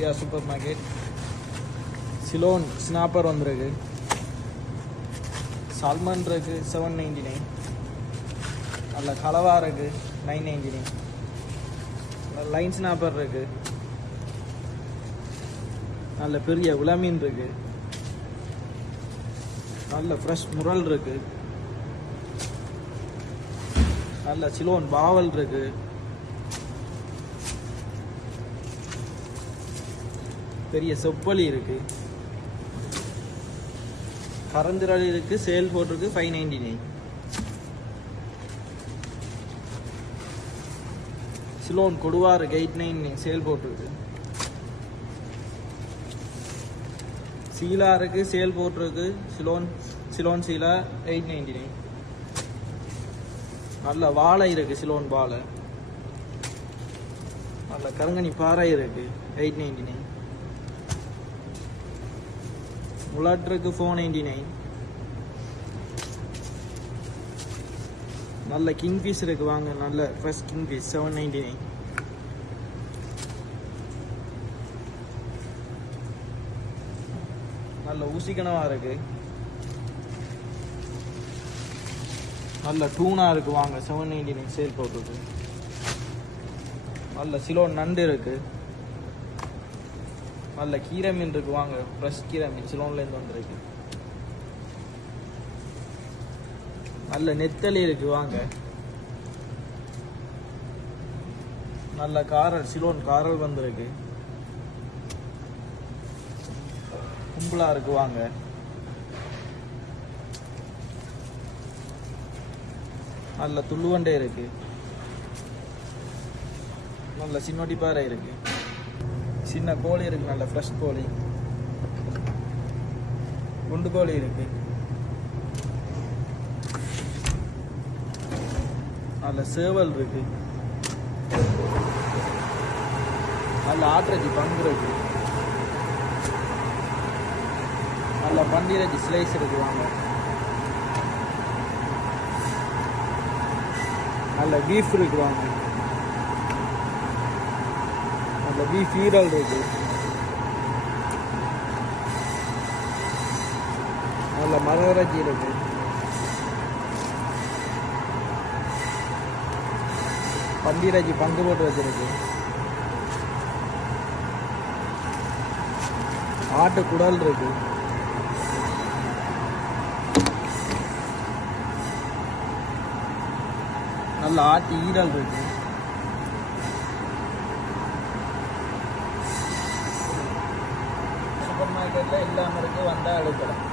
Sathya super market. Ceylon snapper வந்துருக்கு. Salmon இருக்கு 799. நல்ல கலவா இருக்கு 999. லைன் ஸ்னாப்பர் இருக்கு. நல்ல பெரிய உலமீன் இருக்கு. நல்ல ஃப்ரெஷ் முரல் இருக்கு. நல்ல சிலோன் பாவல் இருக்கு. பெரிய செப்பலி இருக்கு. கரந்திரல் இருக்கு. சேல் போட்டிருக்கு 599. சிலோன் கொடுவா இருக்கு 899. சேல் போட்டிருக்கு. சீலா இருக்கு. சேல் போட்டிருக்கு. சிலோன் சீலா 899. நல்ல வாழை இருக்கு. சிலோன் வாழை. நல்ல கருங்கனி பாறை இருக்கு 899. முலாட் இருக்கு 499. நல்ல கிங்ஃபிஷ் இருக்கு. வாங்க, நல்ல ஃப்ரெஷ் கிங்ஃபிஷ் 799. நல்ல ஊசிக்கணவா இருக்கு. நல்ல டூனா இருக்கு. வாங்க 799. சேல் போட்டுருக்கு. நல்ல சிலோன் நண்டு இருக்கு. நல்ல கீரை மீன் இருக்கு. வாங்க, ஃப்ரெஷ் கீரை மீன் சிலோன்லேருந்து வந்துருக்கு. நல்ல நெத்தலி இருக்கு. வாங்க, நல்ல காரல் சிலோன் காரல் வந்திருக்கு. கும்பலா இருக்கு. வாங்க, நல்ல துள்ளுவண்டே இருக்கு. நல்ல சின்னோட்டி பாறை இருக்கு. சின்ன கோழி இருக்கு. நல்ல ஃப்ரெஷ் கோழி. குண்டு கோழி இருக்கு. நல்ல சேவல் இருக்கு. நல்ல ஆட்டிறைச்சி பங்கு இருக்கு. நல்ல பண்டிறைச்சி ஸ்லைஸ் இருக்கு. வாங்க, நல்ல பீஃப் இருக்கு. வாங்க, நல்ல பீஃப் ஈரல் இருக்கு. நல்ல மரவரைச்சி இருக்கு. பண்டிரைச்சி பங்கு போட்டு வச்சிருக்கு. ஆட்டு குடல் இருக்கு. நல்ல ஆட்டு ஈரல் இருக்கு. சூப்பர் மார்க்கெட்ல எல்லாமே இருக்கு. வந்தா எடுக்கலாம்.